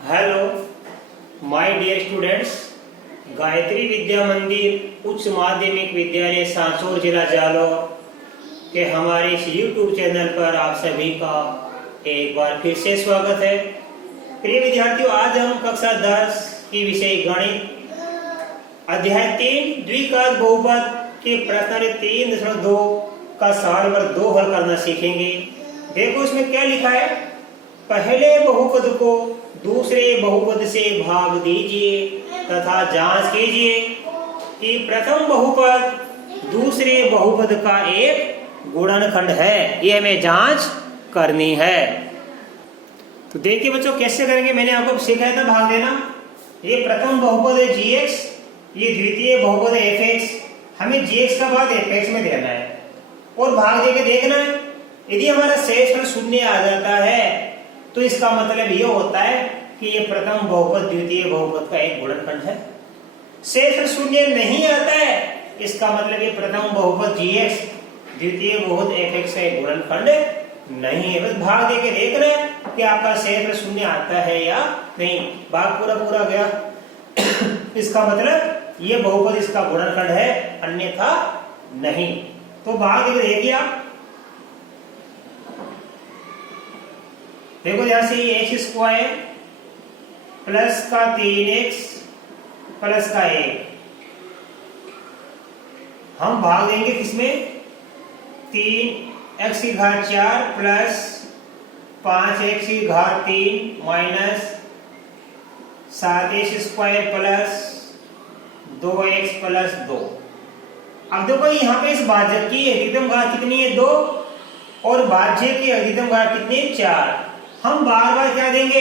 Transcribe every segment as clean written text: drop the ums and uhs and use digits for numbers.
Hello my dear students, Gayatri Vidya Mandir उच्च माध्यमिक विद्यालय सांसौर जिला जालौर के हमारे इस YouTube चैनल पर आप सभी का एक बार फिर से स्वागत है। प्रिय विद्यार्थियों, आज हम कक्षा 10 की विषय गणित अध्याय 3 द्विघात बहुपद के प्रश्न 3.2 का सवाल नंबर 2 हल करना सीखेंगे। देखो इसमें क्या लिखा है। पहले बहुपद को दूसरे बहुपद से भाग दीजिए तथा जांच कीजिए कि प्रथम बहुपद दूसरे बहुपद का एक गुणनखंड है। ये हमें जांच करनी है। तो देखिए बच्चों कैसे करेंगे। मैंने आपको सिखाया था भाग देना। ये प्रथम बहुपद है gx, ये द्वितीय बहुपद है fx। हमें gx का भाग fx में देना है और भाग देके देखना है। यदि हमारा शेषफल शून्य आ जाता है तो इसका मतलब यह होता है कि ये प्रथम बहुपद द्वितीय बहुपद का एक गुणनखंड है। शेषफल शून्य नहीं आता है, इसका मतलब ये प्रथम बहुपद gx द्वितीय बहुपद fx का एक गुणनखंड नहीं है। बस भाग देके देखना है कि आपका शेषफल शून्य आता है या नहीं। भाग पूरा गया इसका मतलब ये बहुपद इसका गुणनखंड है, अन्यथा नहीं। तो भाग देके देखिए आप। देखो यहां से x स्क्वायर प्लस का 3x प्लस का 1 हम भाग देंगे किसमें 3x की घात 4 प्लस 5x की घात 3 minus 7x square plus 2x plus 2। अब देखो यहाँ पे इस भाजक की अधिकतम घात कितनी है 2 और भाज्य की अधिकतम घात कितनी है 4। हम बार बार क्या देंगे,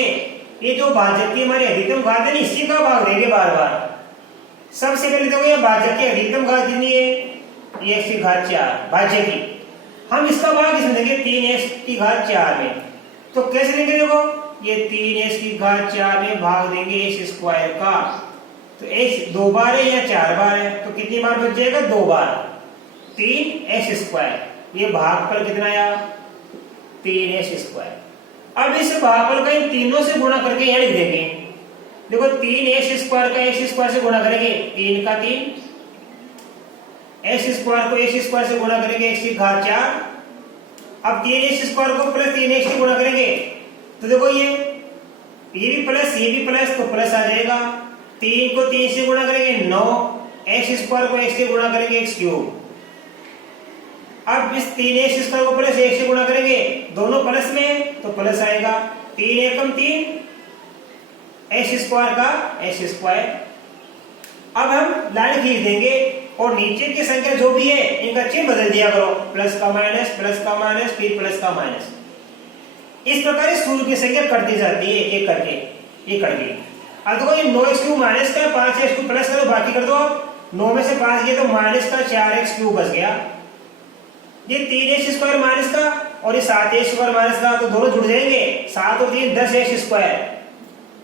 ये जो भाजक की हमारी अधिकतम घात है इसी का भाग देंगे बार बार। सबसे पहले देखो ये भाजक की अधिकतम घात कितनी है, ये x की घात 4 भाज्य की। हम इसका भाग इसमें देंगे 3x की घात 4 में। तो कैसे देंगे, देखो ये 3x की घात 4 में भाग देंगे x स्क्वायर का। तो x 2 बार है या 4 बार है, तो कितनी बार बच जाएगा 2 बार 3x स्क्वायर। ये भागफल कितना आया 3x स्क्वायर। अब इस भागफल का इन तीनों से गुणा करके यहां लिख देंगे। देखो 3x स्क्वायर का x स्क्वायर से गुणा करेंगे 3 का 3, x स्क्वायर को x स्क्वायर से गुणा करेंगे x की घात 4। अब 3x स्क्वायर को प्लस 3x से गुणा करेंगे तो देखो ये भी प्लस ये भी प्लस, तो प्लस आ जाएगा। 3 को 3 से गुणा करेंगे 9, x स्क्वायर को x से गुणा करेंगे x क्यूब। अब इस 3x स्क्वायर को प्लस 1 से गुणा करेंगे, दोनों प्लस में तो प्लस आएगा। 3 एकम 3 x स्क्वायर का x स्क्वायर। अब हम लाइन खींच देंगे और नीचे की संख्या जो भी है इनका चिन्ह बदल दिया करो, प्लस का माइनस फिर प्लस का माइनस। इस प्रकार सूर्य की संख्या कटती जाती है एक करके, ये कट गई। अब देखो ये 9x क्यूब माइनस का 5x क्यूब प्लस करो, बाकी कर दो आप। 9 में से 5 गया तो माइनस का 4x क्यूब बच गया। ये 3x स्क्वायर माइनस का और ये 7x स्क्वायर माइनस का, तो दोनों जुड़ जाएंगे। 7 और 3 10x स्क्वायर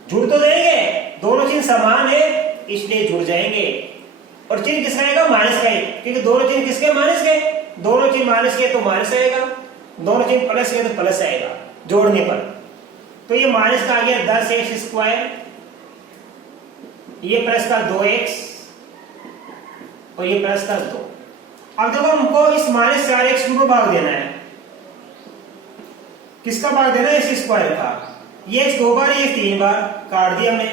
जुड़ तो जाएंगे, दोनों चिन्ह समान है इसलिए जुड़ जाएंगे। और चिन्ह किसका आएगा माइनस का ही, क्योंकि दोनों चिन्ह किसके माइनस के, दोनों चिन्ह माइनस के तो माइनस आएगा, दोनों चिन्ह प्लस के तो प्लस आएगा जोड़ने पर। तो ये माइनस का आ गया 10x स्क्वायर, ये प्लस का 2x और ये प्लस का 2। अब देखो हमको इस माइनस 4x को भाग देना है। किसका भाग देना है, x स्क्वायर का। ये x 2 बार ये 3 बार काट दिया हमने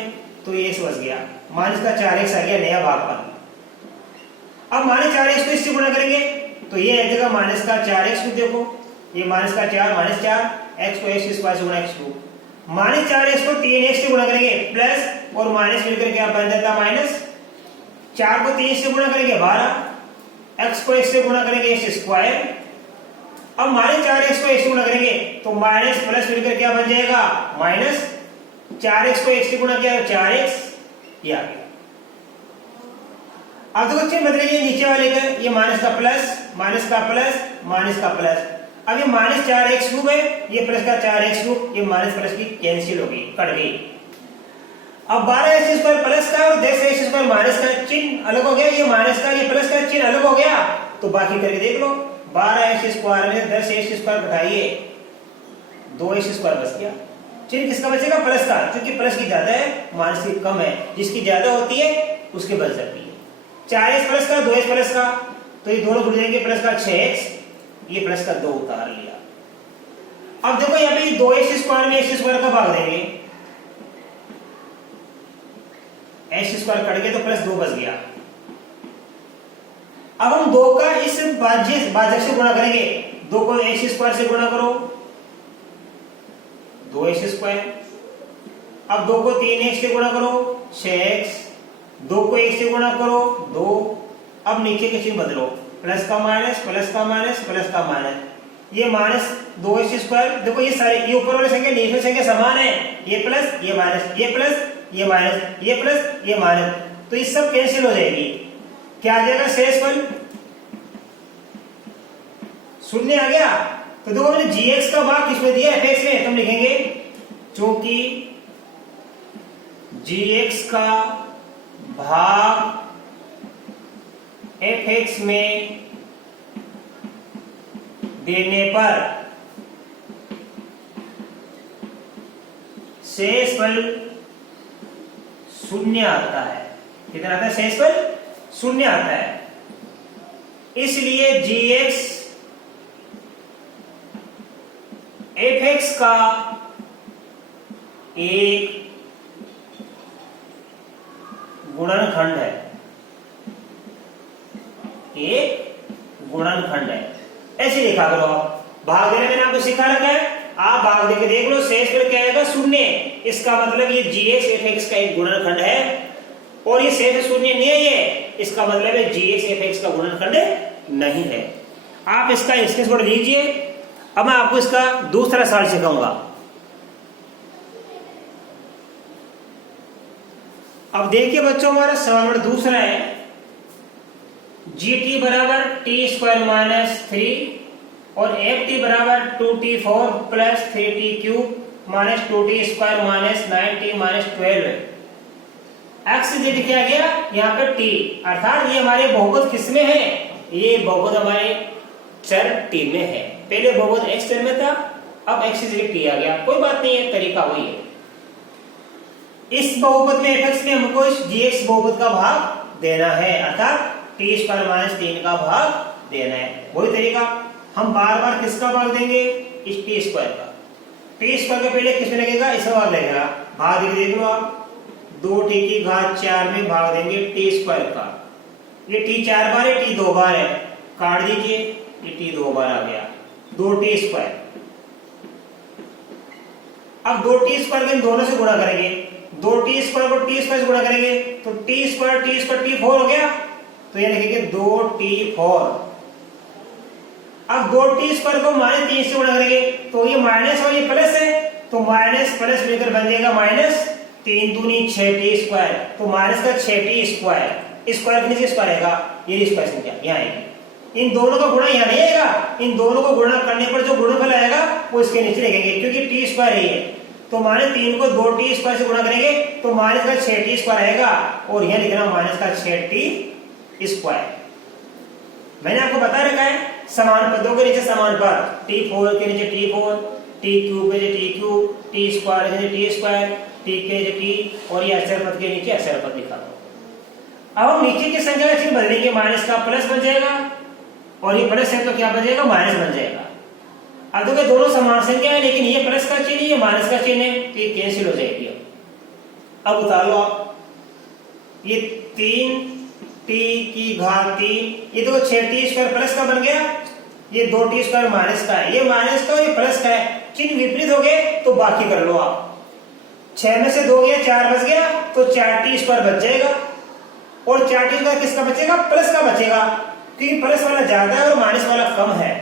तो ये x बच गया। माइनस का 4x आ गया नया भागफल। अब माइनस 4x को इससे गुणा करेंगे तो ये आ जाएगा माइनस का 4x। देखो ये माइनस का 4 माइनस 4 x को x स्क्वायर से गुणा x क्यूब। माइनस 4x को 3x से गुणा करेंगे, प्लस और माइनस मिलकर क्या बन जाता माइनस। 4 को 3 से गुणा करेंगे 12, x को x से गुणा करेंगे x स्क्वायर। अब माइनस 4x को x से गुणा करेंगे तो माइनस प्लस मिलकर क्या बन जाएगा माइनस। 4x को x से गुणा किया 4x, ये आ गया। अब देखो चिन्ह बदलेंगे नीचे वाले का, ये माइनस का प्लस माइनस का प्लस माइनस का प्लस। अब ये माइनस 4x क्यूब है, ये प्लस का 4x क्यूब, ये माइनस प्लस की कैंसिल हो गई, कट गई। अब 12x स्क्वायर प्लस का और 10x स्क्वायर माइनस का चिन्ह अलग हो गया, ये माइनस का ये प्लस का चिन्ह अलग हो गया। तो बाकी करके देख लो, 12x स्क्वायर में 10x स्क्वायर घटाइए 2x स्क्वायर बच गया। चिन्ह किसका बचेगा? प्लस का, क्योंकि प्लस की ज्यादा है माइनस की कम है, जिसकी ज्यादा होती है उसके बच जाती है। 4x प्लस का 2x प्लस का, तो ये दोनों जुड़ जाएंगे, प्लस का 6x, ये प्लस का 2 उतार लिया। अब देखो यहाँ पे 2x स्क्वायर में x स्क्वायर का भाग देंगे, x स्क्वायर कट गया तो प्लस 2 बच गया। अब हम 2 का इस भाजक से गुणा करेंगे, 2 को x स्क्वायर से गुणा करो 2x स्क्वायर, अब 2 को 3x से गुणा करो 6x, 2 को 1 से गुणा करो 2, अब नीचे के चिन्ह बदलो, प्लस का माइनस, प्लस का माइनस, प्लस का माइनस, ये माइनस 2x स्क्वायर, देखो ये सारे, ये ऊपर वाले संख्या नीचे संख्या समान है, ये प्लस ये माइनस, ये प्लस ये माइनस, ये प्लस ये माइनस, तो ये सब कैंसिल हो जाएगी। क्या आ जाएगा? शेषफल शून्य आ गया। तो देखो मैंने gx का भाग किसमें दिया? fx में, तो हम लिखेंगे चूंकि gx का भाग fx में देने पर शेषफल शून्य आता है। कितना आता है? शेषफल शून्य आता है। इसलिए gx fx का एक गुणनखंड है, एक गुणनखंड है, ऐसे लिखा करो आप। भाग देने मैंने आपको सिखा रखा है, आप भाग देके देख लो, शेषफल क्या आएगा? शून्य। इसका मतलब ये gx fx का एक गुणनखंड है, और ये शेष शून्य नहीं है, इसका मतलब है gx fx का गुणनखंड नहीं है। आप इसका स्क्रीनशॉट लीजिए। अब मैं आपको इसका दूसरा सवाल सिखाऊंगा। अब देखिए बच्चों, हमारा सवाल नंबर दूसरा है, gt बराबर टी स्क्वायर माइनस 3 और ft बराबर 2t4 plus 3t cube minus 2t square minus 9t minus 12। X Z क्या गया यहाँ पे t, अर्थात ये हमारे बहुपद किसमें है? ये बहुपद हमारे चर t में है। पहले बहुपद x चर में था, अब x की जगह t आ गया, कोई बात नहीं है, तरीका वही है। इस बहुपद में fx में हमको इस gx बहुपद का भाग देना है, अर्थात t स्क्वायर माइनस 3 का भाग देना है। वही तरीका हम बार बार किसका भाग देंगे? इस t स्क्वायर का। t स्क्वायर का पहले किसमें लगेगा? इसमें भाग लगेगा। भाग देख लो आप, 2t की घात 4 में भाग देंगे t स्क्वायर का। ये t 4 बार है, t 2 बार है, काट दीजिए, ये t 2 बार आ गया, 2t स्क्वायर। अब 2t स्क्वायर के दोनों से गुणा करेंगे, 2t स्क्वायर को t स्क्वायर से गुणा करेंगे तो t स्क्वायर t4 हो गया, तो ये लिखेंगे 2t4। अब 2t स्क्वायर को माइनस 3 से गुणा करेंगे तो ये माइनस और ये प्लस है, तो माइनस प्लस मिलकर बन जाएगा माइनस 3 दूनी 6t स्क्वायर, तो माइनस का 6t स्क्वायर, स्क्वायर के नीचे स्क्वायर आएगा, ये स्क्वायर संख्या यहाँ आएगी। इन दोनों का गुणा यहाँ नहीं आएगा, इन दोनों को गुणा करने पर जो गुणनफल आएगा वो इसके नीचे लिखेंगे, क्योंकि t स्क्वायर है, तो माइनस 3 को 2t स्क्वायर से गुणा करेंगे तो माइनस का 6t स्क्वायर आएगा, और यहाँ लिखना माइनस का 6t स्क्वायर। मैंने आपको बता रखा है, समान पदों के नीचे समान पद, t4 के नीचे t4, t क्यूब के नीचे t क्यूब, t स्क्वायर के नीचे t स्क्वायर, t के नीचे t, और ये अचर पद के नीचे अचर पद लिखा दो। अब हम नीचे की संख्या का चिन्ह बदलेंगे, माइनस का प्लस बन जाएगा, और ये प्लस है तो क्या बन जाएगा? माइनस बन जाएगा। अब देखो दोनों समान संख्या है, लेकिन ये प्लस का चिन्ह है, ये माइनस का चिन्ह है, तो ये कैंसिल हो जाएगी। अब उतार लो आप, ये 3t की घात 3, ये देखो 6t स्क्वायर प्लस का बन गया, ये 2t स्क्वायर माइनस का है, ये माइनस का ये प्लस का है, चिन्ह विपरीत हो गए तो बाकी कर लो आप। 6 में से 2 गया, 4 बच गया, तो 4t स्क्वायर बच जाएगा, और 4t स्क्वायर किसका बचेगा? प्लस का बचेगा, क्योंकि प्लस वाला ज्यादा है और माइनस वाला कम है,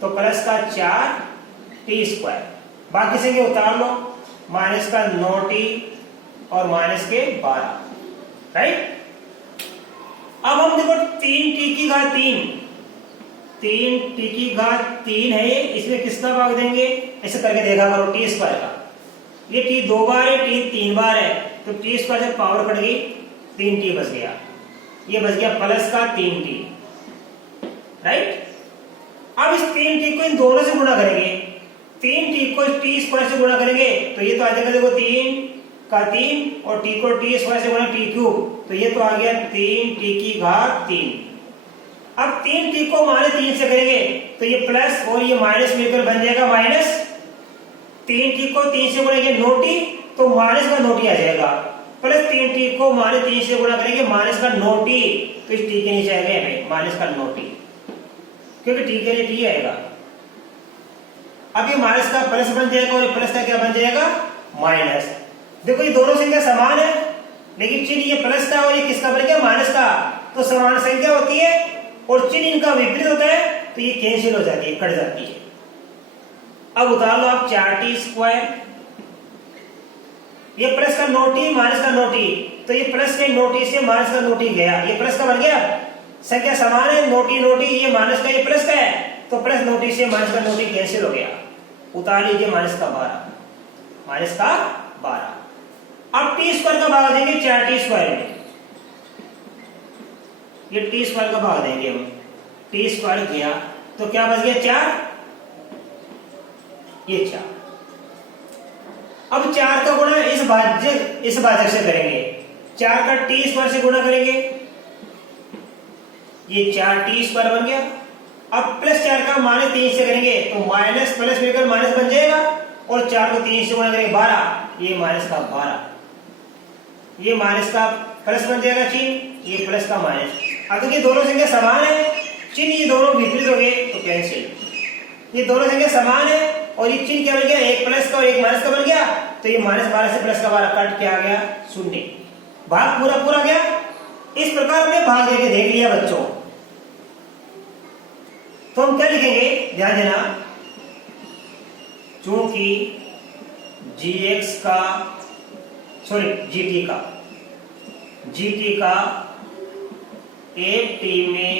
तो प्लस का 4t स्क्वायर। बाकी से ये उतार लो, माइनस का 9t और माइनस के 12, राइट। अब हम देखो 3t की घात 3 है, इसमें किसका भाग देंगे? ऐसे करके देखा करो, t स्क्वायर का। ये t 2 बार है, t 3 बार है, तो t स्क्वायर से पावर कट गई, 3t बच गया, ये बच गया प्लस का 3t, राइट। अब इस 3t को इन दोनों से गुणा करेंगे, 3t को t स्क्वायर से गुणा करेंगे ये तो आ जाएगा देखो 3 का 3 और टी को टी स्क्वायर से गुणा टी क्यूब, तो ये तो आ गया 3t3। अब 3t को माइनस 3 से करेंगे तो ये प्लस और ये माइनस मिलकर बन जाएगा माइनस। 3t को 3 से गुणेंगे 9t, तो माइनस का 9t आ जाएगा, प्लस 3t को माइनस 3 से गुणा करेंगे माइनस का 9t, तो इस t के नीचे आएगा हमें माइनस का 9t, क्योंकि t के लिए t आएगा। अब ये माइनस का प्लस बन जाएगा और प्लस का क्या बन जाएगा माइनस। देखो ये दोनों संख्या समान है, लेकिन चिन्ह ये प्लस का और ये किसका बन गया माइनस का, तो समान संख्या होती है और चिन्ह इनका विपरीत होता है तो ये कैंसिल हो जाती है, कट जाती है। अब उतार लो आप 4t², ये प्लस का 9t माइनस का 9t, तो ये प्लस के 9t से माइनस का 9t गया, ये प्लस का बन गया, संख्या समान है 9t 9t, ये माइनस का ये प्लस का है, तो प्लस 9t से माइनस का 9t कैंसिल हो गया। उतार लीजिए माइनस का 12। अब t² का भाग देंगे 4t² में, ये t² का भाग देंगे हम, t² किया तो क्या बच गया 4, ये 4। अब 4 का गुणा इस भाजक से करेंगे, 4 का t² से गुणा करेंगे, ये 4t² बन गया। अब प्लस 4 का माइनस 3 से करेंगे तो माइनस प्लस मिलकर माइनस बन जाएगा, और 4 को 3 से गुणा करेंगे 12, ये माइनस का 12, ये माइनस का प्लस बन जाएगा चिन्ह, ये प्लस का माइनस। अब ये दोनों संख्या समान है, चिन्ह ये दोनों विपरीत हो गए तो कैंसिल। ये दोनों संख्या समान है और ये चिन्ह क्या बन गया, एक प्लस का और एक माइनस का बन गया, तो ये माइनस 12 से प्लस का 12 कट के आ गया 0, भाग पूरा गया। इस प्रकार हमने भाग देके देख लिया बच्चों। तो हम क्या लिखेंगे, ध्यान देना, चूंकि gt का एक t में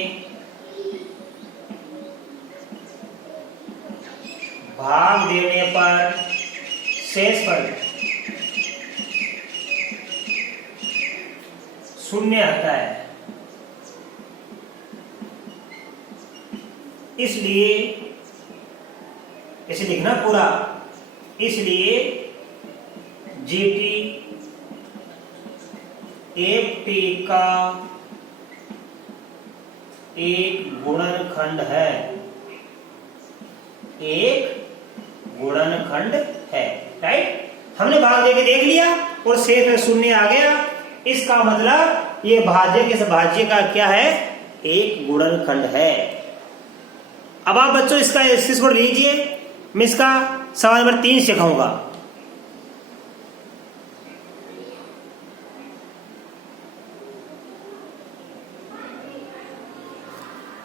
भाग देने पर शेषफल 0 आता है, इसलिए इसे लिखना पूरा, इसलिए gt एक t का एक गुणनखंड है, एक गुणनखंड है, राइट। हमने भाग देके देख लिया और शेष में 0 आ गया, इसका मतलब ये भाज्य इस भाज्य का क्या है, एक गुणनखंड है। अब आप बच्चों इसका स्क्रीनशॉट लीजिए, मैं इसका सवाल नंबर 3 सिखाऊंगा।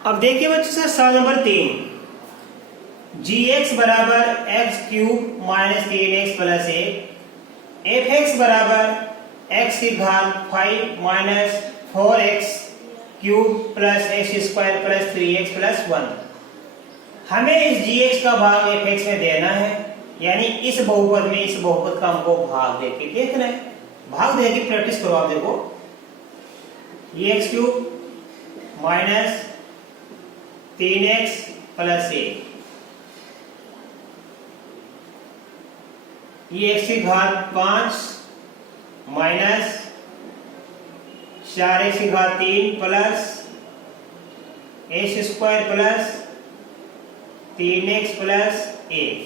अब देखिए बच्चों से सवाल नंबर 3, gx बराबर x³ minus 3x plus 1, fx बराबर x की घात 5 minus 4x³ plus x² plus 3x plus 1। हमें इस gx का भाग fx में देना है, यानी इस बहुपद में इस बहुपद का हमको भाग देके देखना है। भाग देके प्रैक्टिस करो आप, देखो ये x³ माइनस 3x प्लस 1, ये x की घात 5 माइनस 4x की घात 3 plus x² plus 3x plus 1।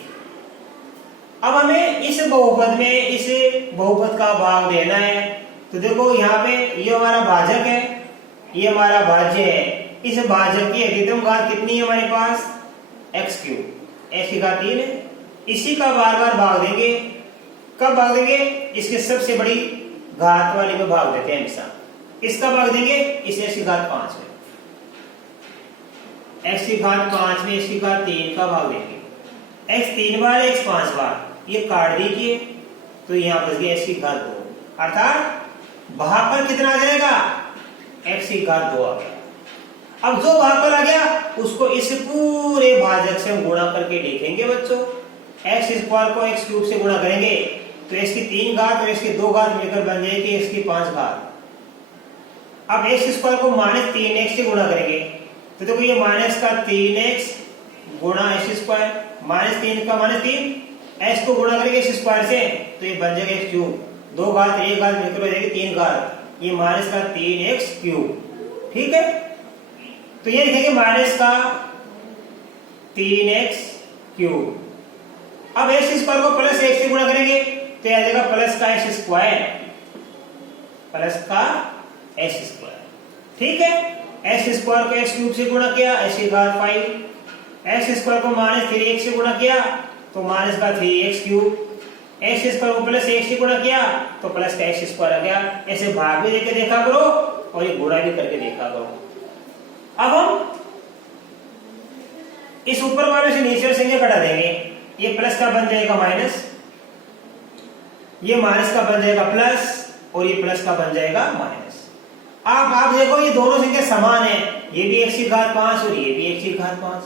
अब हमें इस बहुपद में इस बहुपद का भाग देना है, तो देखो यहाँ पे ये हमारा भाजक है, ये हमारा भाज्य है। इस भाजक की अधिकतम घात कितनी है हमारे पास, x³ x की घात 3 है, इसी का बार बार भाग देंगे। कब भाग देंगे, इसके सबसे बड़ी घात वाले में भाग देते हैं हमेशा। इसका भाग देंगे इस x की घात 5 में, x की घात 5 में x की घात 3 का भाग देंगे, x 3 बार x 5 बार, ये काट दीजिए तो यहाँ बच गया x की घात 2, अर्थात भागफल कितना आ जाएगा, x की घात 2 आ गया। अब जो भागफल आ गया उसको इस पूरे भाजक से हम गुणा करके लिखेंगे बच्चों। x² को x³ से गुणा करेंगे तो x की 3 घात और x की 2 घात मिलकर बन जाएगी x की 5 घात। अब x² को माइनस 3x से गुणा करेंगे तो देखो ये माइनस का 3x गुणा x², माइनस 3 का माइनस 3, x को गुणा करेंगे x स्क्वायर से तो ये बन जाएगा x क्यूब, 2 घात 1 घात मिलकर हो जाएगी 3 घात, ये माइनस का 3x क्यूब। ठीक है, तो ये लिखेंगे माइनस का 3x क्यूब। अब x स्क्वायर को प्लस x से गुणा करेंगे तो यह आ जाएगा प्लस का x स्क्वायर, प्लस का x स्क्वायर। ठीक है, x स्क्वायर को x क्यूब से गुणा किया x की घात 5, x स्क्वायर को माइनस 3x से गुणा किया तो माइनस का 3x क्यूब, x स्क्वायर को प्लस x से गुणा किया तो प्लस का x स्क्वायर आ गया। ऐसे भाग भी देके देखा करो और ये गुणा भी करके देखा करो। अब हम इस ऊपर वाले से नीचे वाली संख्या घटा देंगे, ये प्लस का बन जाएगा माइनस, ये माइनस का बन जाएगा प्लस और ये प्लस का बन जाएगा माइनस। अब आप देखो ये दोनों संख्या समान है, ये भी x की घात 5 और ये भी x की घात 5,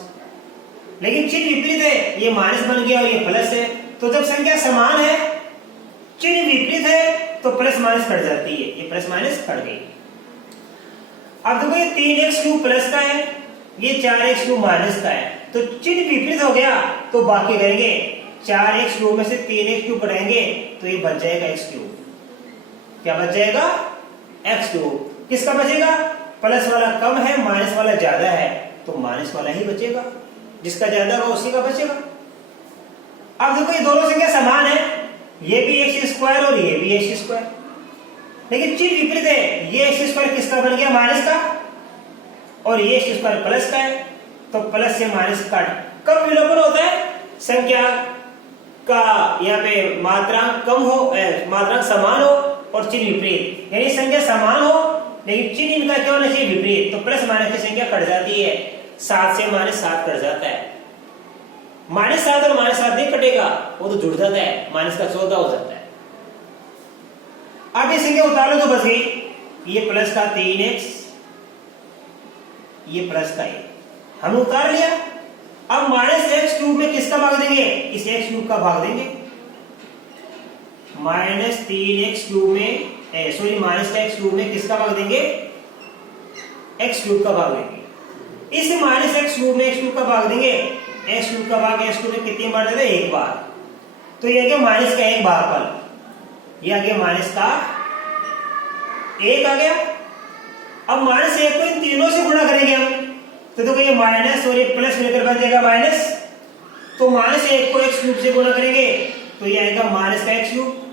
लेकिन चिन्ह विपरीत है, ये माइनस बन गया और ये प्लस है। तो जब संख्या समान है, चिन्ह विपरीत है तो प्लस माइनस कट जाती है, ये प्लस माइनस कट गई। अब देखो ये 3x क्यूब प्लस का है, ये 4x क्यूब माइनस का है, तो चिन्ह विपरीत हो गया तो बाकी रहेंगे 4x क्यूब में से 3x क्यूब कटाएंगे तो ये बच जाएगा x क्यूब। क्या बच जाएगा? x cube. किसका बचेगा? प्लस वाला कम है, माइनस वाला ज्यादा है, तो माइनस वाला ही बचेगा, जिसका ज्यादा होगा उसी का बचेगा। अब देखो ये दोनों संख्या समान है, ये भी x स्क्वायर और ये भी x स्क्वायर, लेकिन चिन्ह विपरीत है, ये x स्क्वायर किसका बन गया? माइनस का, और ये x स्क्वायर प्लस का है, तो प्लस से माइनस काट कब विलोपन होता है? संख्या का यहाँ पे मात्रांक कम हो, मात्रांक समान हो और चिन्ह विपरीत, यानी संख्या समान हो लेकिन चिन्ह इनका क्या होना चाहिए? विपरीत, तो प्लस माइनस की संख्या कट जाती है, 7 से -7 कट जाता है। -7 और -7 नहीं कटेगा, वो तो जुड़ जाता है, माइनस का 14 हो जाता है। अब ये संख्या उतार लो तो बच गई, ये प्लस का 3x, ये प्लस का 1 हमने उतार लिया। अब -x क्यूब में किसका भाग देंगे? इस x क्यूब का भाग देंगे। -3x क्यूब में सॉरी माइनस का x क्यूब में किसका भाग देंगे? x क्यूब का भाग देंगे। इस -x क्यूब में x क्यूब का भाग देंगे, x क्यूब का भाग x क्यूब में कितनी बार देते हैं? 1 बार, तो ये आ गया माइनस का 1 भागफल, ये आ गया माइनस का 1 आ गया। अब -1 को इन तीनों से गुणा करेंगे हम, तो देखो ये माइनस और ये प्लस मिलकर बन जाएगा माइनस, तो -1 को x क्यूब से गुणा करेंगे तो ये आएगा माइनस का x क्यूब।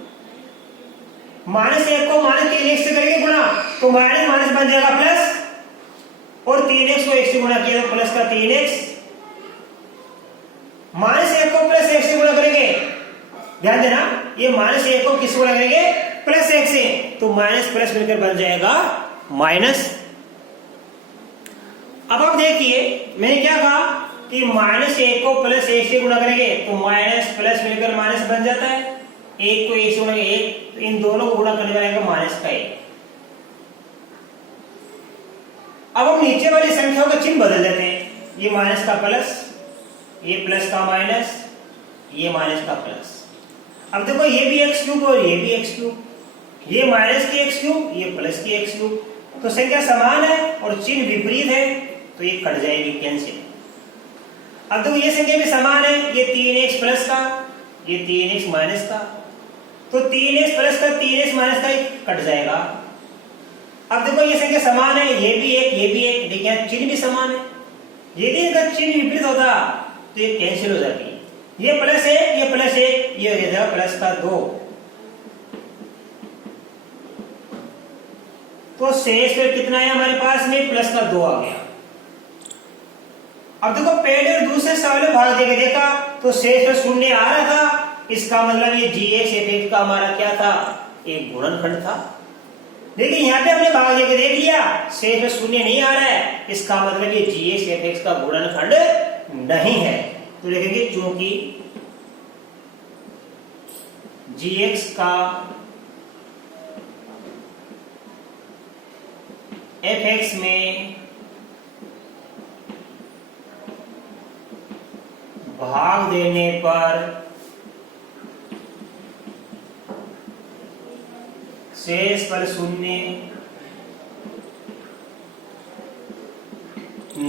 -1 को -3x से करेंगे गुणा तो माइनस माइनस बन जाएगा प्लस, और 3x को x से गुणा किया तो प्लस का 3x। -1 को प्लस 1 से गुणा करेंगे, ध्यान देना, ये -1 को किससे गुणा करेंगे? प्लस 1 से, तो माइनस प्लस मिलकर बन जाएगा माइनस। अब आप देखिए मैंने क्या कहा कि -1 को प्लस 1 से गुणा करेंगे तो माइनस प्लस मिलकर माइनस बन जाता है, 1 को 1 से गुणा 1, तो इन दोनों को गुणा करने वाला माइनस का 1। अब हम नीचे वाली संख्याओं का चिन्ह बदल देते हैं, ये माइनस का प्लस, ये प्लस का माइनस, ये माइनस का प्लस। अब देखो ये भी x क्यूब और ये भी x क्यूब, ये माइनस की x क्यूब, ये प्लस की x क्यूब, तो संख्या समान है और चिन्ह विपरीत है तो ये कट जाएगी, कैंसिल। अब देखो ये संख्या भी समान है, ये 3x प्लस का, ये 3x माइनस का, तो 3x प्लस का 3x माइनस का कट जाएगा। अब देखो ये संख्या समान है, ये भी 1 ये भी 1, देखिए यहाँ चिन्ह भी समान है, यदि इनका चिन्ह विपरीत होता तो ये कैंसिल हो जाती, ये प्लस 1 ये प्लस 1, ये हो जाएगा प्लस का 2, तो शेष फिर कितना है हमारे पास में? प्लस का 2 आ गया। अब देखो पहले और दूसरे सवाल में भाग देके देखा तो शेष में 0 आ रहा था, इसका मतलब ये gx का हमारा क्या था? एक गुणनखंड था। लेकिन यहाँ पे हमने भाग देके देख लिया शेष में 0 नहीं आ रहा है, इसका मतलब ये gx का गुणनखंड नहीं है, तो लिखेंगे चूंकि gx का fx में भाग देने पर शेष पर 0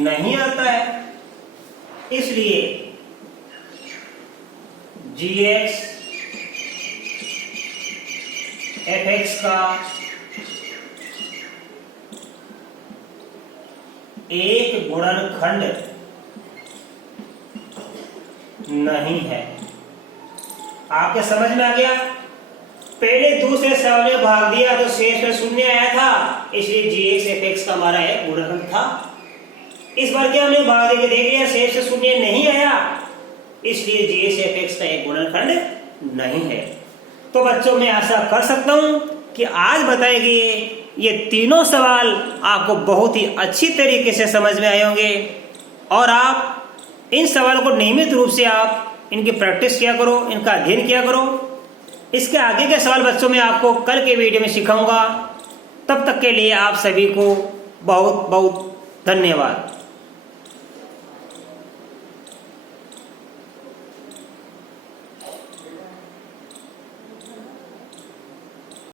नहीं आता है, इसलिए जी एक्स एफ एक्स का एक गुणनखंड नहीं है। आपके समझ में आ गया? पहले दूसरे सवाल में भाग दिया तो शेष में शून्य आया था, इसलिए जी एक्स एफ एक्स का हमारा एक गुणनखंड था। इस बार क्या हमने भाग देके देख लिया, शेष से शून्य नहीं आया, इसलिए जी एक्स एफ एक्स का एक गुणनखंड नहीं है। तो बच्चों मैं आशा कर सकता हूं कि आज बताए गए ये तीनों सवाल आपको बहुत ही अच्छी तरीके से समझ में आए होंगे और आप इन सवालों को नियमित रूप से आप इनकी प्रैक्टिस किया करो, इनका अध्ययन किया करो। इसके आगे के सवाल बच्चों मैं आपको कल के वीडियो में सिखाऊंगा। तब तक के लिए आप सभी को बहुत बहुत धन्यवाद।